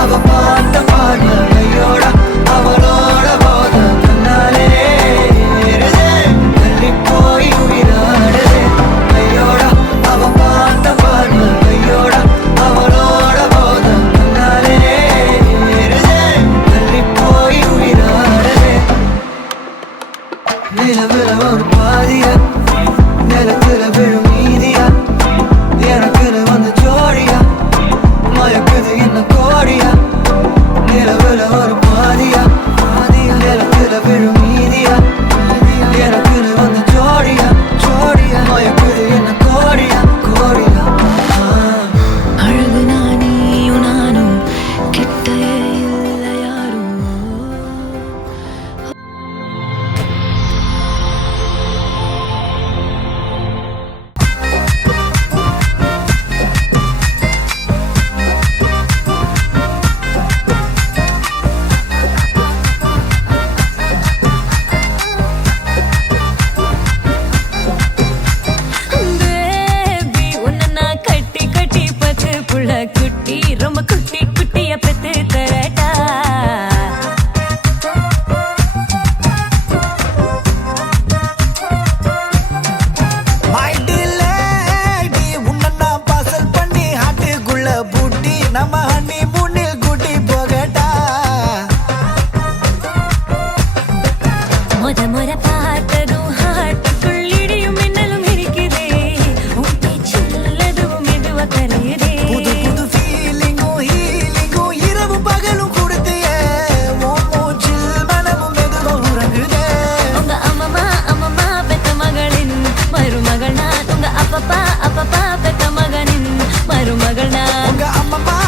அவ பார்த்த பார்வை கையோட அவளோட போத கண்ணாலே ஏறுதே தள்ளி போய் உயிராடுதே கையோட அவ பார்த்த பார்வை கையோட அவளோட போத கண்ணாலே ஏறுதே தள்ளி போய் உயிராடுதே நிலவுல ஒரு பாதியா நிலத்துல விழும் மீதியா எனக்குன்னு வந்து ஜோடியா மயக்குது என்ன கோடியா நிலவுல ஒரு பாதியா நிலத்துல விழும் மீதியா எனக்குன்னு வந்து ஜோடியா மயக்குது என்ன கோடியா அழகு நானியும் நானும் கிட்டே இல்லை யாரும் பேபி உன்னை நான் கட்டி கட்டி பத்து புள்ள குட்டி ரொம்ப குட்டி குட்டிய பெத்து தரட்டா My lady, உன்னை நான் parcel பண்ணி ஹாட்டுக்குள்ள பூட்டி நம்ம honeymoon-இல் கூட்டி போகட்டா முத பார்த்ததும் ஹாட்டுக்குள் இடியும் மின்னலும் இருக்குதே உன் பேச்சில்லதும் மெதுவா கரையுதே புது புது ஃபீலிங்கும் ஹீலிங்கும் இரவு பகலும் கொடுத்தியே உன் மூச்சில் மனமும் மெதுவும் உறங்குதே உங்க அம்மம்மா பெத்த மகளின் மருமகள் நான் உங்க அப்பப்பா பெத்த மகனின் மருமகள் நான் உங்க அம்மம்மா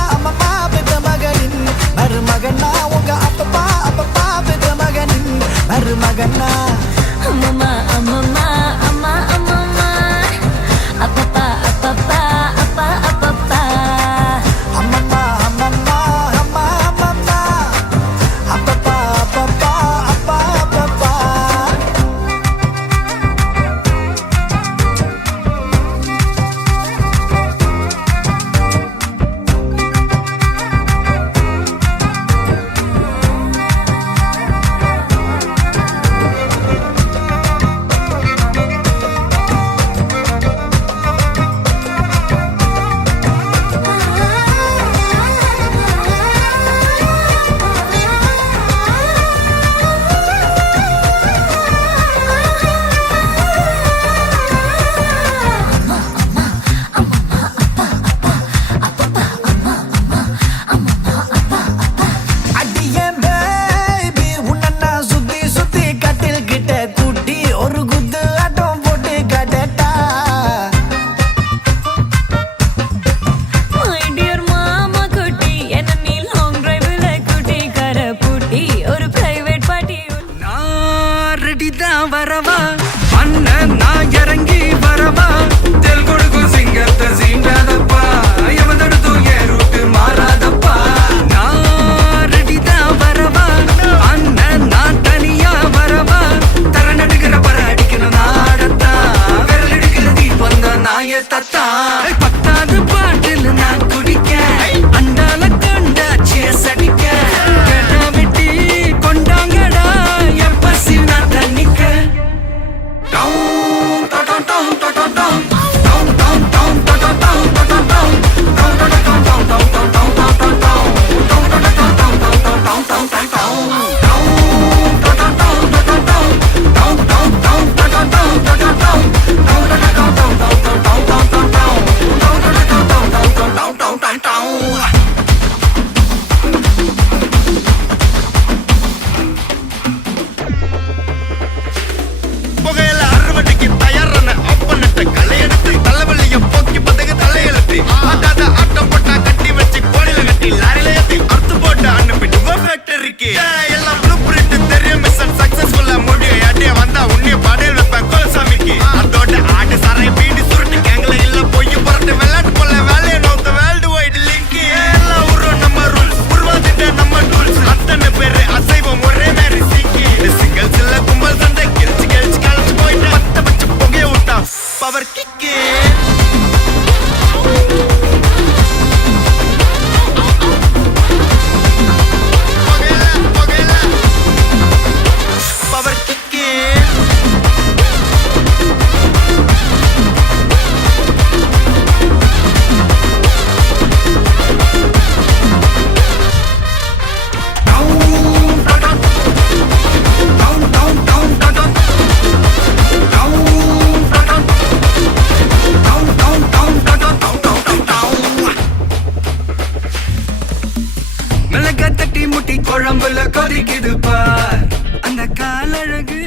முட்டி குழம்புல கொதிக்குது பார் அந்த காலழகு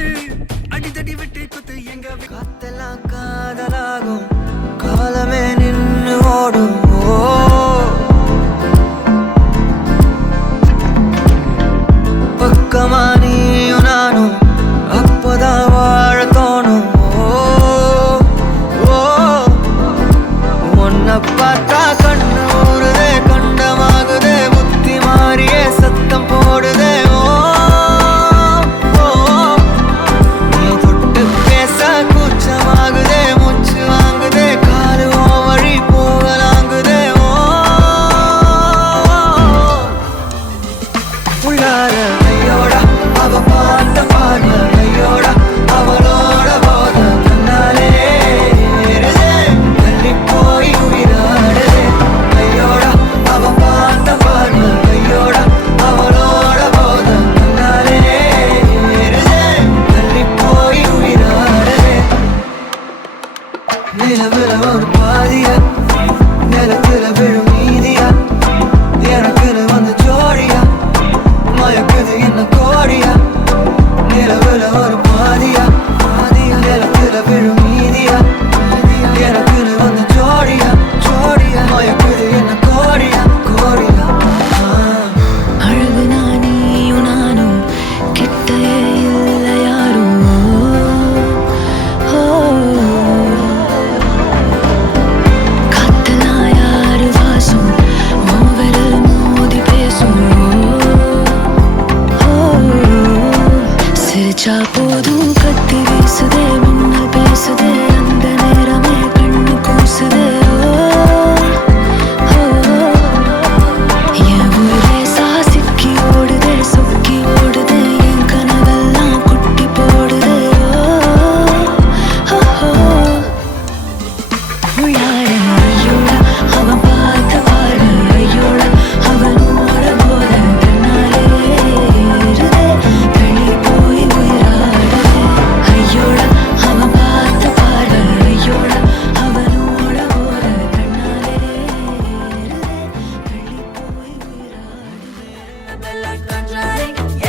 அடித்தடி விட்டு குத்து எங்க காத்தெல்லாம் காதலாகும் காலமே நின்னு ஓடும் பக்கமா நீயும் நானும் அப்பதான் வாழ தோணும் உன்னை பார்த்தா கண்ணு ஊறுதே கண்டமாகுதே புத்தி மாறியே சத்தம் போடுதே நீ தொட்டு பேச கூச்சமாகுதே மூச்சு வாங்குதே காலு வழி போகலாங்குதே உள்ளார ஐயோடா அவ பார்த்த பார்வை ஐயோடா அவளோட போத கண்ணாலே தள்ளி போய் உயிராடுதே ஐயோடா அவ பார்த்த பார்வை ஐயோடா அவளோட போத கண்ணாலே தள்ளி போய் உயிராடுதே நிலவுல ஒரு பாதியா நிலத்துல விழும் மீதியா எனக்குன்னு வந்து ஜோடியா மயக்குது என்ன கோடியா நிலவுல ஒரு பாதியா நிலத்துல விழும் மீதியா எனக்குன்னு வந்து ஜோடியா மயக்குது என்ன கோடியா அழகு நானியும் நானும் கிட்டயே இல்லை யாரும் காத்தெல்லாம் யாரு வாசம் விரல் மோதி பேசும் சிரிச்சா போதும் கத்தி வீசுதே மின்னல் பேசுதே அந்த நேரமே கண்ணு கூசுதே என் ஊரே சாசிக்கி ஓடுதே சொக்கி ஓடுதே என் கனவெல்லாம் குட்டி போடுதே உள்ளார ஐயோடா அவன் பார்த்த பார்வை ஐயோடா அவனோட போத கண்ணாலே தள்ளி போய் உயிராடுதே ஐயோடா அவன் பார்த்த பார்வை ஐயோடா அவனோட போத கண்ணாலே தள்ளி போய் உயிராடுதே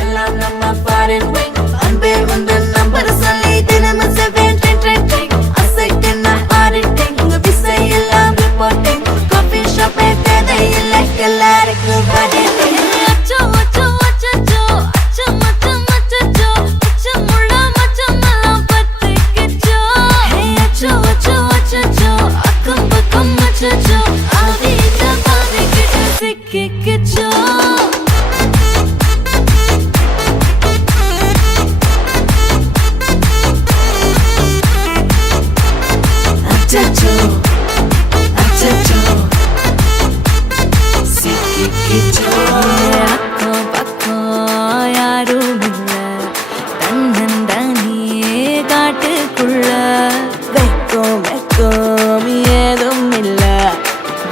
எல்லாம் நம்ம ஃபாரின் வே அன்பே வந்து நம்பர் சொல்லி தினமும் 7 அசைக்கன்னா ஆடிட்டிங் உங்க விசை எல்லாம் ரிப்போர்ட்டிங் காஃபி ஷாப்பே தேதை இல்லை எல்லாருக்கும் படிட்டிங் அச்சோ அச்சோ அச்சோ அச்சோ மச்சம் அச்சோ அச்சமுள்ள மச்சமெல்லாம் பத்திக்கிச்சோ அச்சோ அச்சோ அச்சோ அக்கம் பக்கம் அச்சோ ஆதிட்ட பாவிக்கிட்டு சிக்கிக்கிச்சோ அச்சோ அச்சோ சிக்கிக்கிச்சோ அக்கம் பக்கம் யாரும் இல்ல தன்னந்தானியே காட்டுக்குள்ள வெக்கம் ஏதும் இல்ல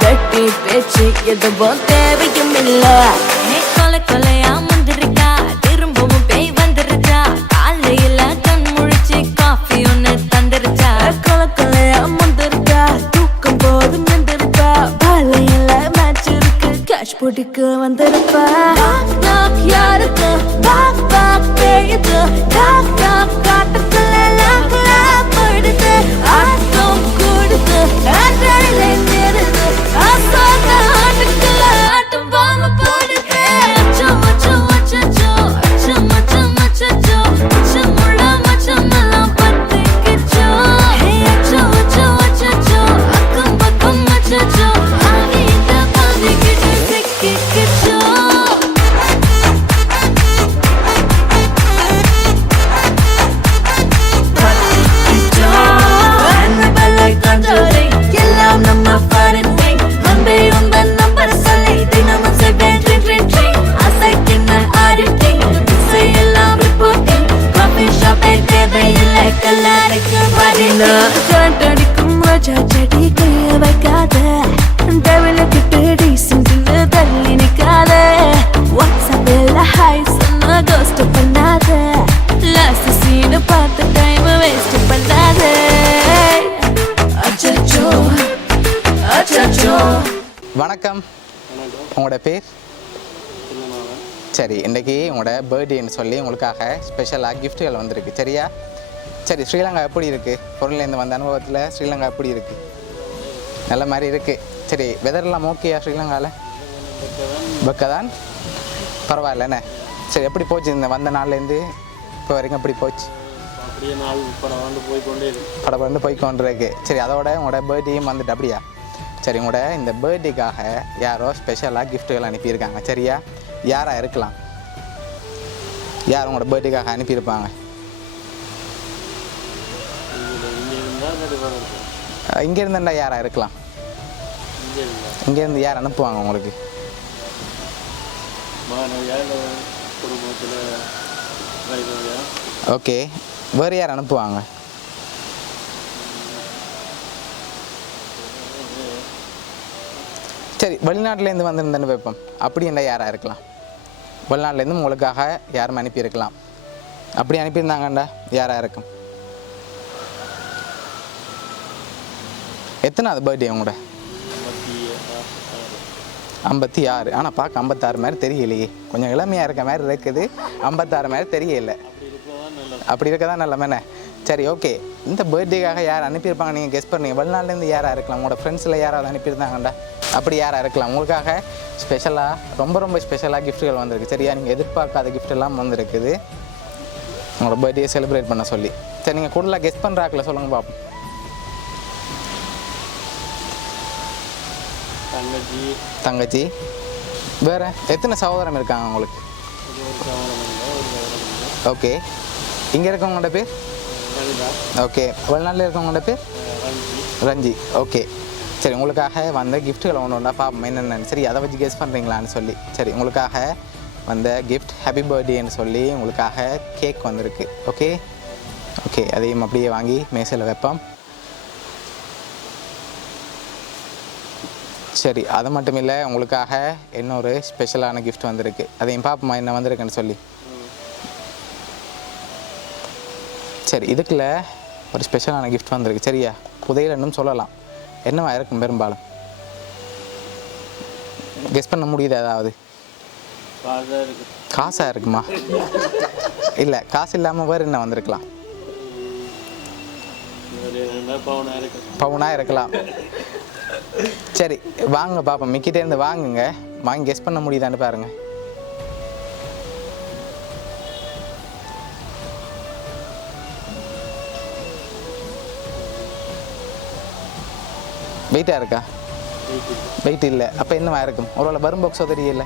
கட்டி பேச்சு எதுவும் தேவையும் இல்ல கொலை கொலையா வந்திருக்கா திரும்பவும் பேய் வந்துருச்சா காலையில கண் முழிச்சு காஃபி ஒன்னு தந்துருச்சா கொலை கொலையா வந்திருக்கா தூக்கம் போதும் வந்திருக்கா காலையில மேட்ச் இருக்கு கேஷ் போட்டுக்கு வந்திருப்பா யாருக்கு பாக் பேயுது காட்டுக்குள்ள போயிடுது ஆட்டம் கூடுது ஆட்டாடில நேருது ஆசாத ஆட்டுக்குள்ள ஆட்டம் பாம போடுது அச்சோ அச்சோ அச்சோ அச்சம் மச்சம் அச்சோ அச்சமுள்ள மச்சமெல்லாம் பத்திக்கிச்சோ அச்சோ அச்சோ அச்சோ அக்கம் பக்கம் அச்சோ ஆகிட்ட பாதிக்கிட்டு சிக்கிக்கிச்சோ எல்லாம் நம்ம ஃபாரின் வே அன்பே உந்தன் நம்பர் சொல்லி தினமும் 7 அசைக்கின்ன ஆடிட்டிங் இசை எல்லாம் ரிப்போர்ட்டிங் காஃபி ஷாப்பே தேவை இல்லை எல்லாருக்கும் படினா கரண்ட் அடிக்கும் ரோஜா செடி கைய வைக்காத டெவலப்டு டீசென்ட்னு தள்ளி நிக்காத வாட்ஸ்அப்பில் ஹாய் சொன்ன கோஸ்ட் பண்ணாத லாஸ்ட் சீன் பார்த்த டைம் வேஸ்ட் பண்ணாத அச்சச்சோ அச்சச்சோ வணக்கம். உங்களோட பேர்? சரி இன்றைக்கி உங்களோட பர்த்டேன்னு சொல்லி உங்களுக்காக ஸ்பெஷலாக கிஃப்ட்டுகள் வந்திருக்கு சரியா? சரி ஸ்ரீலங்கா எப்படி இருக்குது? பொருள்லேருந்து வந்த அனுபவத்தில் ஸ்ரீலங்கா எப்படி இருக்குது? நல்ல மாதிரி இருக்குது. சரி வெதர்லாம் ஓகேயா ஸ்ரீலங்காவில்? பக்கதான் பரவாயில்லண்ணே. சரி எப்படி போச்சு இந்த வந்த நாள்லேருந்து இப்போ வரைக்கும் எப்படி போச்சு? அப்படியே நாள் படம் போய்க்கொண்டு இருக்கு. சரி அதோட உங்களோட பர்த்டேயும் வந்துட்டு அப்படியா? சரி உங்களோட இந்த பர்த்டேக்காக யாரோ ஸ்பெஷலாக கிஃப்ட்டுகள் அனுப்பியிருக்காங்க சரியா? யாராக இருக்கலாம்? யார் உங்களோட பர்த்டேக்காக அனுப்பியிருப்பாங்க? இங்கேருந்துண்டா யாராக இருக்கலாம்? இங்கேருந்து யார் அனுப்புவாங்க உங்களுக்கு? ஓகே வேறு யார் அனுப்புவாங்க? சரி வெளிநாட்டிலேருந்து வந்திருந்தேன்னு வைப்போம். அப்படி என்ன யாராக இருக்கலாம்? வெளிநாட்டிலேருந்து உங்களுக்காக யாரும் அனுப்பியிருக்கலாம். அப்படி அனுப்பியிருந்தாங்கண்டா யாராக இருக்கும்? எத்தனாவது பர்த்டே உங்களோட? 56. ஆனால் பார்க்க 56 மாதிரி தெரியலையே. கொஞ்சம் இளமையாக இருக்க மாதிரி இருக்குது. 56 மாதிரி தெரியல. அப்படி இருக்க தான் நல்லமேண்ணே. சரி ஓகே இந்த பர்த்டேக்காக யார் அனுப்பியிருப்பாங்க நீங்கள் கெஸ் பண்ணீங்க? வெளிநாட்டிலேருந்து யாராக இருக்கலாம்? உங்களோட ஃப்ரெண்ட்ஸில் யாராவது அனுப்பியிருந்தாங்கண்டா அப்படி யாராக இருக்கலாம்? உங்களுக்காக ஸ்பெஷலாக ரொம்ப ஸ்பெஷலாக கிஃப்ட்டுகள் வந்திருக்கு சரியா? நீங்கள் எதிர்பார்க்காத கிஃப்ட் எல்லாம் வந்திருக்குது உங்களோட பர்த்டே செலிப்ரேட் பண்ண சொல்லி. சரி நீங்கள் கூடுதலாக கெஸ் பண்ணுறாக்கில் சொல்லுங்கள் பார்ப்போம். தங்கச்சி வேறு எத்தனை சகோதரம் இருக்காங்க உங்களுக்கு? ஓகே இங்கே இருக்கவங்களோட பேர்? ஓகே வெளிநாட்டில் இருக்கவங்களோட பேர்? ரஞ்சி. ஓகே சரி உங்களுக்காக வந்த கிஃப்ட்டுகளை ஒன்று பார்ப்போம் என்னென்னு. சரி அதை வச்சு கெஸ் பண்ணுறீங்களான்னு சொல்லி. சரி உங்களுக்காக வந்த கிஃப்ட் ஹாப்பி பர்த்டேன்னு சொல்லி உங்களுக்காக கேக் வந்திருக்கு. ஓகே ஓகே அதையும் அப்படியே வாங்கி மேசையில் வைப்போம். சரி அது மட்டும் இல்லை உங்களுக்காக இன்னொரு ஸ்பெஷலான கிஃப்ட் வந்திருக்கு. அதையும் பார்ப்போமா என்ன வந்திருக்குன்னு சொல்லி. சரி இதுக்குள்ள ஒரு ஸ்பெஷலான கிஃப்ட் வந்திருக்கு சரியா? புதையலன்னும் சொல்லலாம். என்னவா இருக்கும் பெரும்பாலும்? கெஸ் பண்ண முடியுது ஏதாவது? காசாக இருக்குமா? இல்லை காசு இல்லாமல் வேறு என்ன வந்திருக்கலாம்? பவுனாக இருக்கலாம். சரி வாங்க பாப்போம். மிக்கிட்டேருந்து வாங்குங்க. வாங்கி கெஸ் பண்ண முடியுதான்னு பாருங்கள். வெயிட்டாக இருக்கா? வெயிட் இல்லை. அப்போ என்னவா இருக்கும்? ஒருவேளை வரும் பாக்ஸோ தெரியல.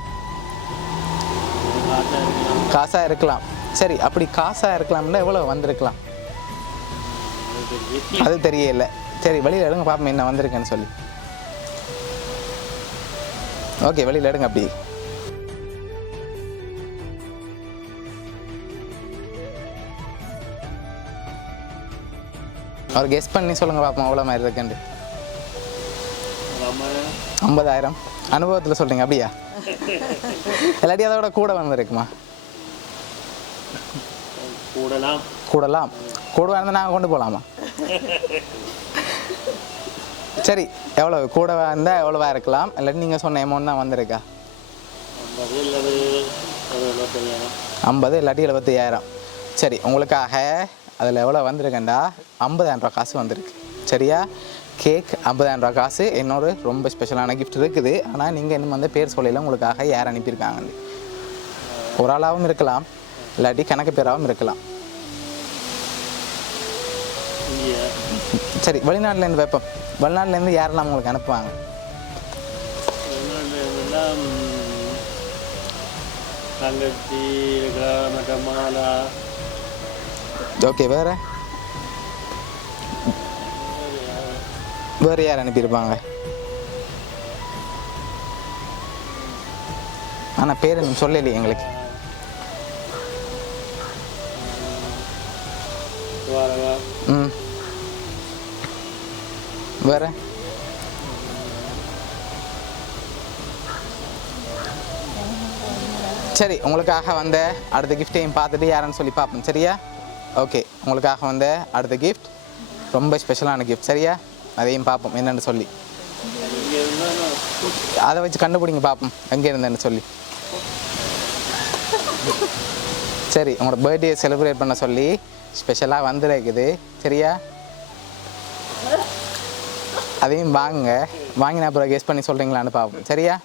காசாக இருக்கலாம். சரி அப்படி காசாக இருக்கலாம்னா எவ்வளோ வந்திருக்கலாம்? அது தெரியல. சரி வெளியில் எடுங்க பார்ப்போம் என்ன வந்திருக்குன்னு சொல்லி. ஓகே வெளியில் எடுங்க அப்படி. அவர் கெஸ் பண்ணி சொல்லுங்கள் பார்ப்போம் எவ்வளோ மாதிரி இருக்குன்னு. 50,000 அனுபவத்தில் சொல்கிறீங்க அப்படியா? இல்லாட்டி அதோட கூட வந்திருக்குமா? கூடலாம். கூட வந்து நாங்கள் கொண்டு போகலாமா? சரி எவ்வளோ கூட வந்தால் எவ்வளோவா இருக்கலாம்? இல்லாட்டி நீங்கள் சொன்ன அமௌண்ட் தான் வந்திருக்கா? 50 இல்லாட்டி 75,000. சரி உங்களுக்காக அதில் எவ்வளோ வந்திருக்கேன்டா 50,000 ரூபா காசு வந்திருக்கு சரியா? கேக் 50,000 ரூபா காசு. இன்னொரு ரொம்ப ஸ்பெஷலான கிஃப்ட் இருக்குது. ஆனால் நீங்கள் இன்னும் வந்து பேர் சொல்லல உங்களுக்காக யார் அனுப்பியிருக்காங்க. ஒரு ஆளாகவும் இருக்கலாம் இல்லாட்டி கணக்கு பேராகவும் இருக்கலாம். சரி வெளிநாட்டிலேருந்து வைப்போம். வெளிநாட்டிலேருந்து யாரெல்லாம் உங்களுக்கு அனுப்புவாங்க? ஓகே வேறு வேறு யார் அனுப்பியிருப்பாங்க? ஆனால் பேர் இன்னும் சொல்லலையே எங்களுக்கு. ம் வேறு சரி உங்களுக்காக வந்த அடுத்த கிஃப்டையும் பார்த்துட்டு யாருன்னு சொல்லி பார்ப்போம் சரியா? ஓகே உங்களுக்காக வந்த அடுத்த கிஃப்ட் ரொம்ப ஸ்பெஷலான கிஃப்ட் சரியா? அதையும் பார்ப்போம் என்னென்னு சொல்லி. அதை வச்சு கண்டுபிடிங்க பார்ப்போம் எங்கே இருந்தேன்னு சொல்லி. சரி உங்களோட பர்த்டே செலிப்ரேட் பண்ண சொல்லி ஸ்பெஷலாக வந்துருக்குது சரியா? அதையும் வாங்கின அப்புறம் கெஸ் பண்ணி சொல்கிறீங்களான்னு பார்ப்போம் சரியா?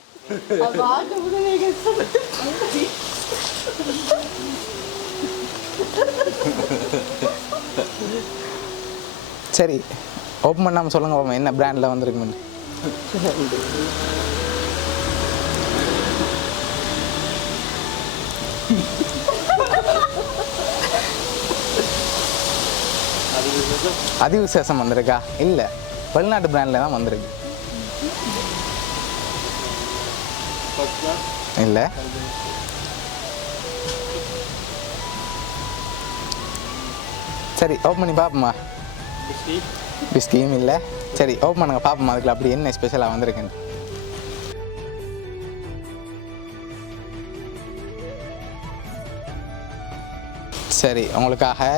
சரி ஓப்பன் பண்ணாமல் சொல்லுங்க பாப்போம் என்ன பிராண்டில் வந்திருக்குன்னு. அதிவிசேஷம் வந்திருக்கா? இல்லை, வெளிநாட்டு பிராண்டில் தான் வந்திருக்கு. இல்லை, சரி ஓப்பன் பண்ணி பார்ப்போமா? பிஸ்கியும் இல்லை. சரி ஓப்பன் பண்ணுங்க பார்ப்போமா அதுக்குள்ள அப்படி என்ன ஸ்பெஷலாக வந்திருக்குன்னு. சரி உங்களுக்காக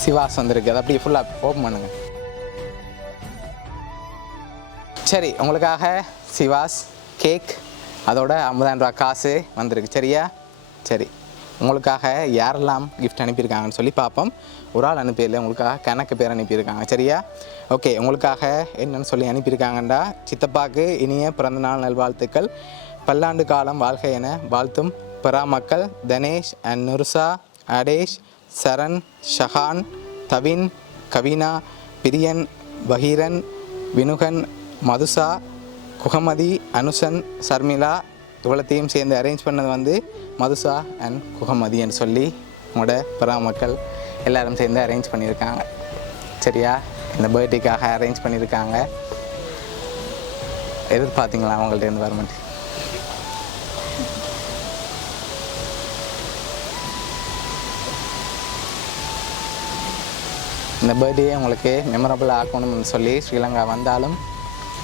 சிவாஸ் வந்திருக்கு, அதை அப்படியே ஃபுல்லாக ஓப்பன் பண்ணுங்க. சரி உங்களுக்காக சிவாஸ் கேக் அதோட 50,000 ரூபா காசு வந்திருக்கு சரியா? சரி உங்களுக்காக யாரெல்லாம் கிஃப்ட் அனுப்பியிருக்காங்கன்னு சொல்லி பார்ப்போம். ஒரு ஆள் அனுப்பியில்லை, உங்களுக்காக கணக்கு பேர் அனுப்பியிருக்காங்க சரியா? ஓகே, உங்களுக்காக என்னன்னு சொல்லி அனுப்பியிருக்காங்கண்டா, சித்தப்பாக்கு இனிய பிறந்தநாள் நல்வாழ்த்துக்கள், பல்லாண்டு காலம் வாழ்க என வாழ்த்தும் பெறா மக்கள் தனேஷ் அண்ட் நுர்சா, அடேஷ், சரண், ஷஹான், தவின், கவினா, பிரியன், பஹீரன், வினுகன், மதுசா, குகமதி, அனுசன், சர்மிளா இவ்வளோத்தையும் சேர்ந்து அரேஞ்ச் பண்ணது வந்து மதுசா அண்ட் குகமதின்னு சொல்லி உங்களோட பெறா மக்கள் எல்லோரும் சேர்ந்து அரேஞ்ச் பண்ணியிருக்காங்க சரியா? இந்த பர்த்டேக்காக அரேஞ்ச் பண்ணியிருக்காங்க. எதிர்பார்த்தீங்களா அவங்கள்ட்ட இருந்து வரமாட்டு? இந்த பர்த்டே உங்களுக்கு மெமரபிள் ஆக்கணும்னு சொல்லி ஸ்ரீலங்கா வந்தாலும்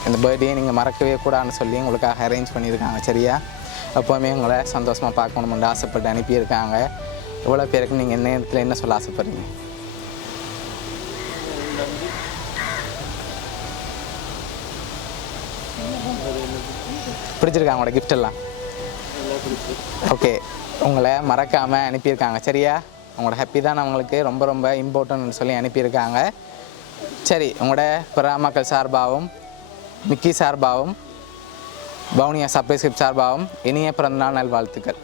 இந்த பர்த்டே நீங்கள் மறக்கவே கூடாதுன்னு சொல்லி உங்களுக்காக அரேஞ்ச் பண்ணியிருக்காங்க சரியா? எப்போவுமே உங்களை சந்தோஷமாக பார்க்கணும்னு ஆசைப்பட்டு அனுப்பியிருக்காங்க. இவ்வளோ பேருக்கு நீங்கள் என்ன நேரத்தில் என்ன சொல்ல ஆசைப்படுறீங்க? பிடிச்சிருக்காங்க உங்களோட கிஃப்ட் எல்லாம்? ஓகே, உங்களை மறக்காமல் அனுப்பியிருக்காங்க சரியா? உங்களோட ஹாப்பி தான் அவங்களுக்கு ரொம்ப ரொம்ப இம்பார்ட்டன்ட்னு சொல்லி அனுப்பியிருக்காங்க. சரி உங்களோட பெறா மக்கள் சார்பாகவும் மிக்கி சார்பாகவும் பவுனியா சர்ப்ரைஸ் கிஃப்ட் சார்பாகவும் இனிய பிறந்தநாள் நல்வாழ்த்துக்கள்.